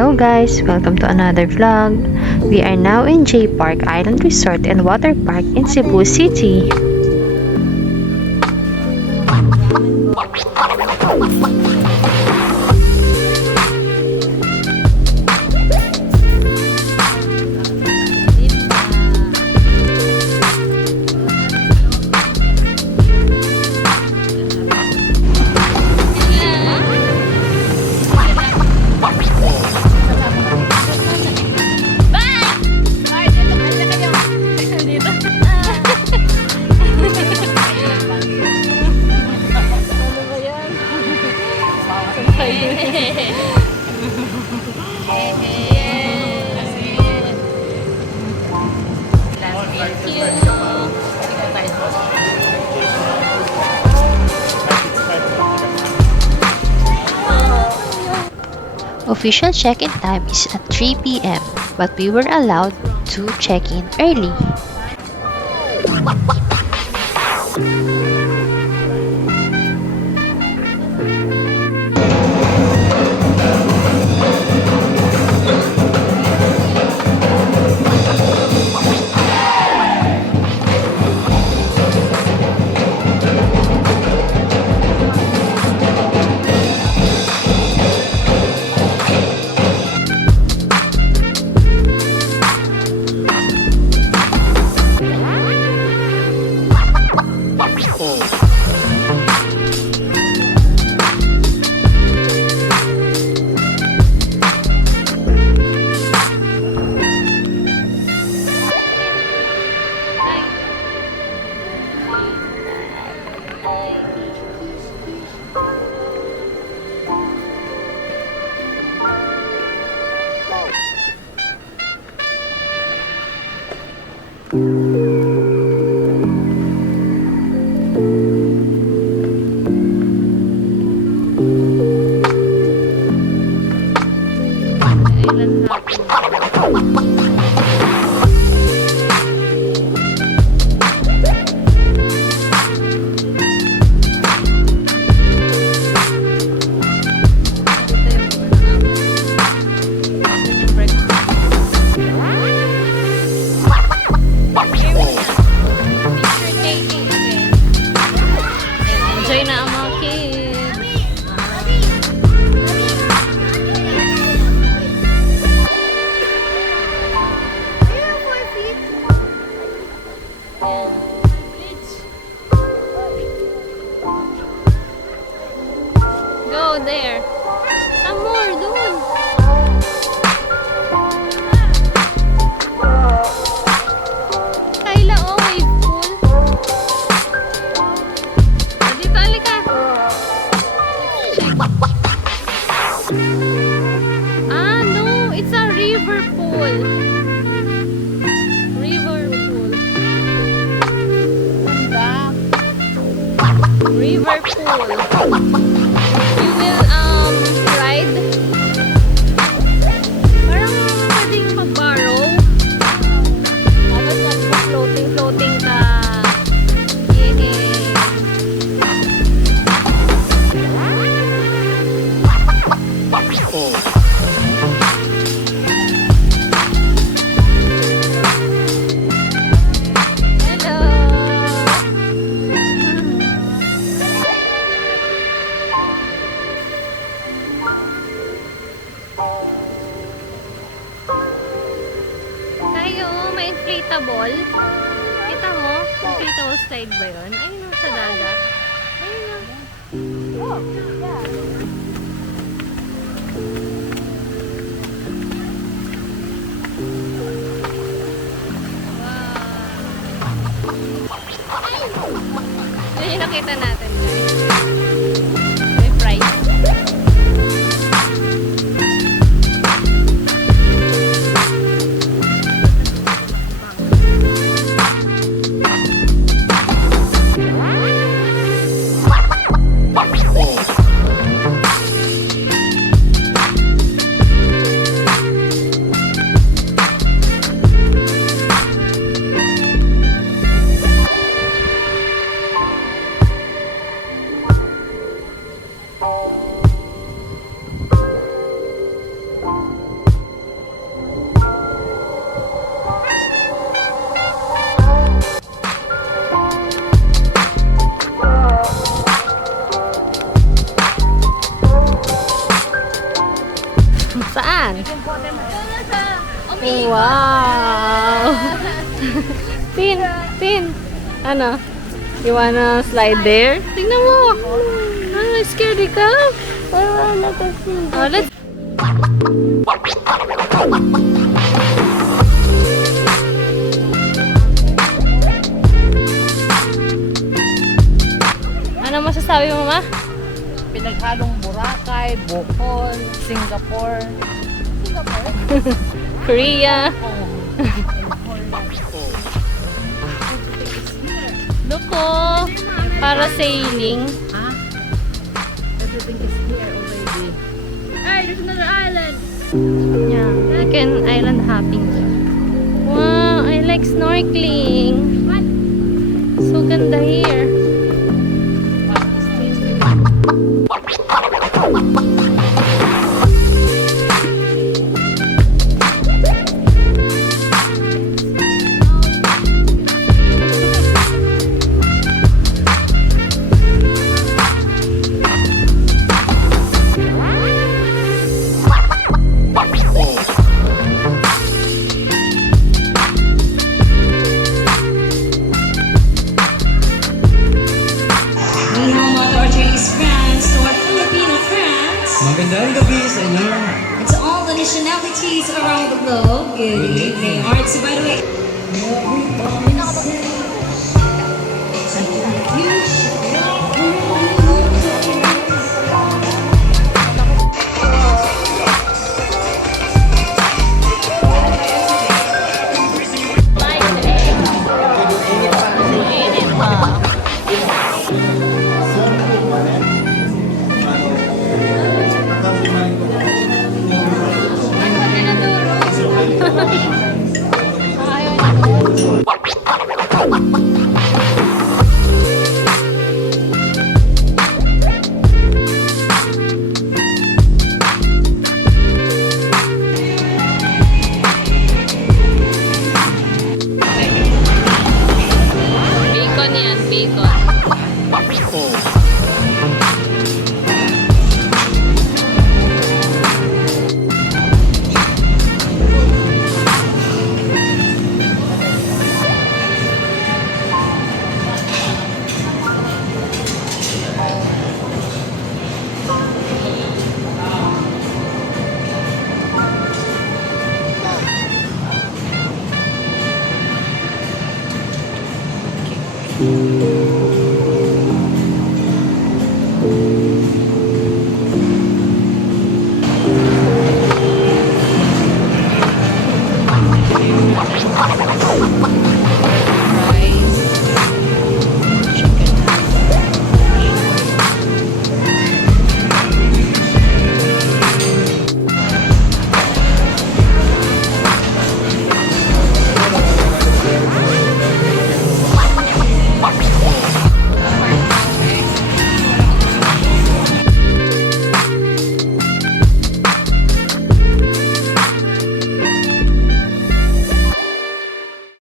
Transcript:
Hello guys, welcome to another vlog. We are now in Jpark Island Resort and Waterpark in Cebu City. Official check-in time is at 3 p.m. but we were allowed to check in early. Go there. Some more, doon. Kayla, oh, wave pool. Dito, halika. Check. Ah, no. It's a river pool. River pool. River pool. You will ride. Parang pwedeng mag-borrow. Tapos mag-floating ka. Yehey. Inflatable. Kita mo? Inflatable slide ba yun? Ayun o, sa dagat. Ayun o. Oh, yeah. Wow. Yun yung nakita natin, guys. May price. Saan? Wow! Tin, Tin. Ano? You wanna slide there? Tingnan mo! Ah, scared ka? Oh, let's... Ano masasabi mo, Ma? Pinaghalong Boracay, Bohol, Singapore. Korea. Look oh, para sailing. Huh? Everything is here already. Hey, there's another island. Yeah, you can island hopping. Wow, I like snorkeling. What? So ganda here. Magandang gabi sa inyo. And to all the nationalities around the globe, good evening. Alright, so by the way,